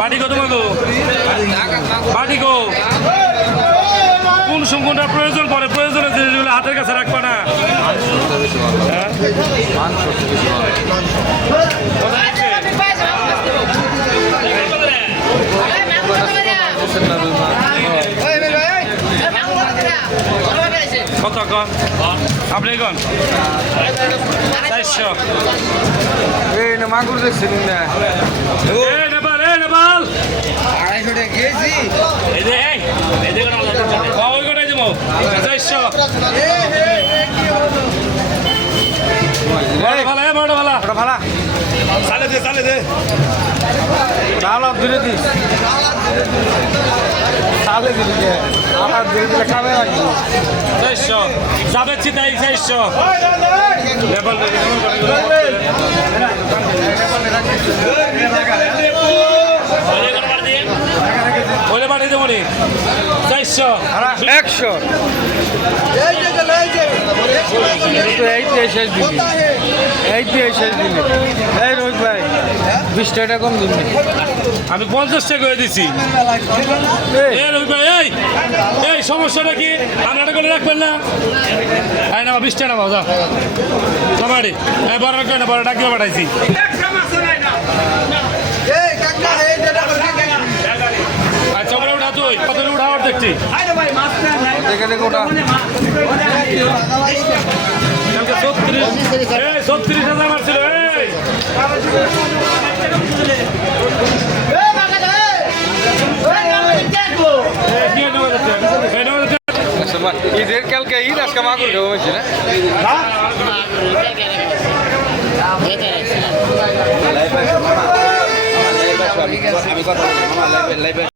বাড়ি কো তোমাকে বাড়ি কো কোন কোনটা প্রয়োজন পড়ে প্রয়োজনের জিনিসগুলো হাতের কাছে রাখবা না কত কন আপনি কন 400 এই না মাগুর দেখছেন না এই নেপাল 250 টাকা কেজি এই যে এই যে ওই কোটাই দেবো 400 বড় ভালা ওটা ভাড়া চালে দে ডাল দূরে দিস চালে দিলে আমার দিয়ে দিলে খাবে রাখবি 400 যাবে চিতাই 400 লেভেল ওলে বাড়ি দেবো নি 400 100 শেষ দিবি শেষ দিবি এই রোহিত ভাই 20 টাকা কম দিবি আমি 50 টাকা করে দিছি এই সমস্যাটা কি আপনারা করে রাখবেন না না 20 টাকা নাও যাও সবাই বড় রাখবেন না বড় ডাকিয়ে পাঠাইছি আচ্ছা আমরা উঠা তুই কত উঠাওয়ার দেখছি দেখে দেখে ওটা 36,000 মারছিল ঈদের কালকে ঈদ আজকে মাগুর দেবো হয়েছে না আমি কথা